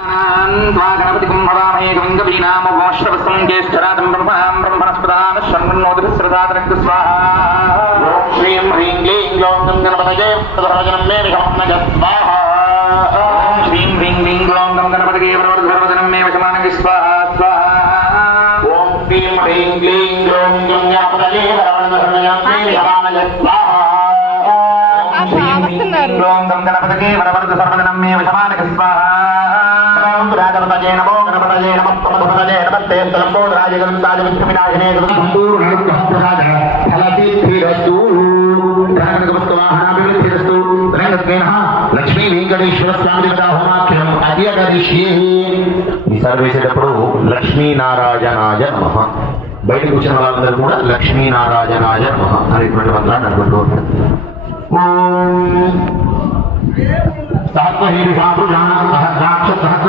गणपति कुंभवामहे गंगवीनामोश्रवसं ज्येष्ठराजं ब्रह्मणस्पदान शर्मन्नोदिभिस्रदातरक्तु स्वाहा ओम श्रीं ह्रीं क्लीं ग्लौं गं गणपतये तदर्वजनं मे विषमन्नज स्वाहा ओम श्रीं ह्रीं क्लीं ग्लौं गं गणपतये प्रवर्धर्वजनं मे विषमानज स्वाहा स्वाहा ओम श्रीं ह्रीं क्लीं ग्लौं गं गणपतये प्रवर्धर्वजनं मे विषमानज स्वाहा ओम श्रीं ह्रीं क्लीं ग्लौं गं गणपतये प्रवर्धर्वजनं मे विषमानज स्वाहा राजपतये नमो गणपतये नमः प्रमथपतये नमस्ते तलंबोधराज गणपताजविष्णुविनाशिने संपूर्णराज फलसिद्धिरस्तु धनगमस्तवाहनाभिवृद्धिरस्तु రంగత్వేనః లక్ష్మీ వెంకటేశ్వర స్వామి దేవతా హోమాఖ్యం అధ్యగరిష్యే. ఈసారి వేసేటప్పుడు లక్ష్మీనారాయణాయ నమః, బయటకు వచ్చిన వాళ్ళందరూ కూడా లక్ష్మీనారాయణాయ నమః అనేటువంటి మంత్రాన్ని అనుకుంటూ ఉంటారు. ఓం సహస్రహీరుషా